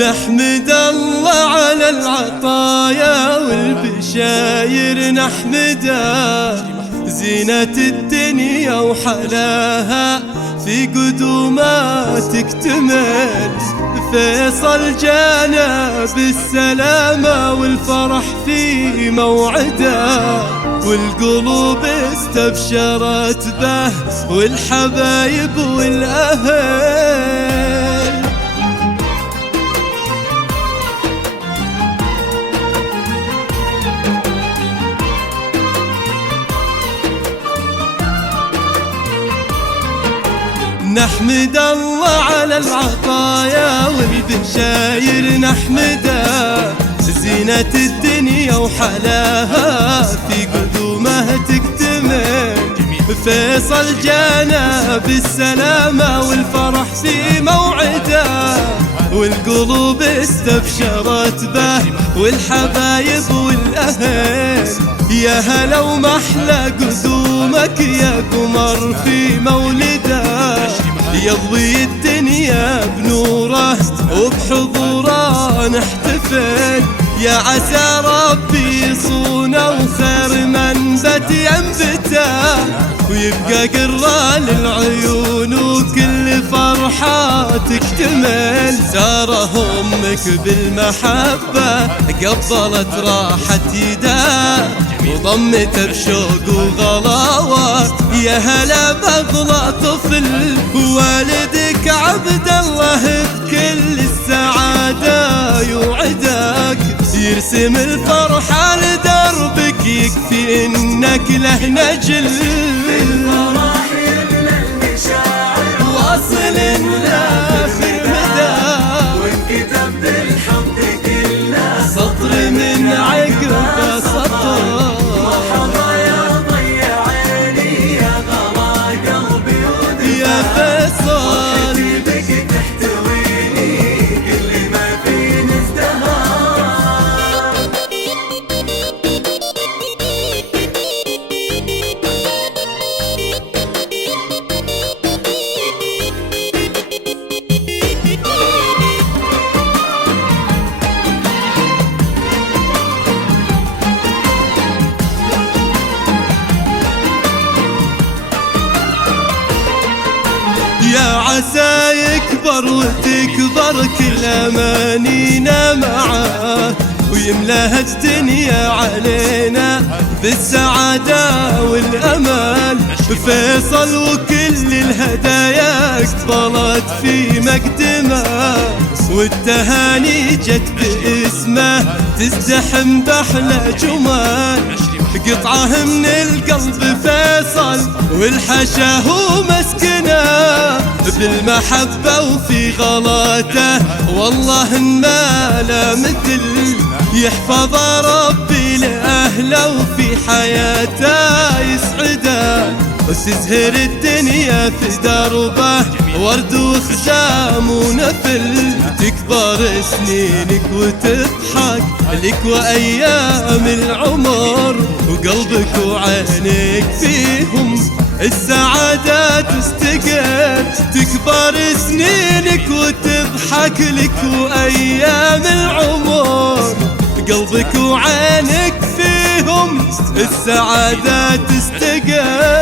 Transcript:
نحمد الله على العطايا والبشاير نحمده، زينة الدنيا وحلاها في قدومها تكتمل. فيصل جانا بالسلامة والفرح في موعده، والقلوب استبشرت به والحبايب والأهل. نحمد الله على العطايا والبشاير نحمده، زينة الدنيا وحلاها في قدومها تكتمل. فيصل جانا بالسلامة والفرح في موعده، والقلوب استبشرت به والحبايب والأهل. يا هلا ومحلى قدومك يا قمر في مولده، يضوي الدنيا بنوره وبحضوره نحتفل. يا عسى ربي يصونه وخير منبت ينبته، ويبقى قرة للعيون وكل فرحة تكتمل. ساره أمك بالمحبة قبلت راحة يده، وضمته بشوق وغلاوة. يا هلا بأغلى طفل والدك عبد الله بكل السعادة يوعدك، يرسم الفرحة لدربك يكفي إنك له نجل. بالفرح يملى المشاعر واصل لآخر مدى، وانكتب بالحمد كله سطر من عقب سطر. مرحبا يا ضي عيني يا غلا قلبي ودمي، يا فيصل بك تحتويني كل ما فيني ازدهار. يا عسى يكبر وتكبر كل أمانينا معاه، ويملاها الدنيا علينا بالسعادة والأمان. فيصل وكل الهدايا اقبلت في مقدمه، والتهاني جت باسمه تزدحم بأحلى جمال. قطعة من القلب فيصل والحشا هو مسكنه، بالمحبة وفي غلاته والله ما لا مثل. يحفظ ربي لأهله وفي حياته يسعده، وتزهر الدنيا في دربه ورد وخزام ونفل. تكبر سنينك وتضحك لك وأيام العمر، وقلبك وعينك فيهم السعادة تستقر. تكبر سنينك وتضحك لك وأيام العمر، قلبك وعينك فيهم السعادة تستقر.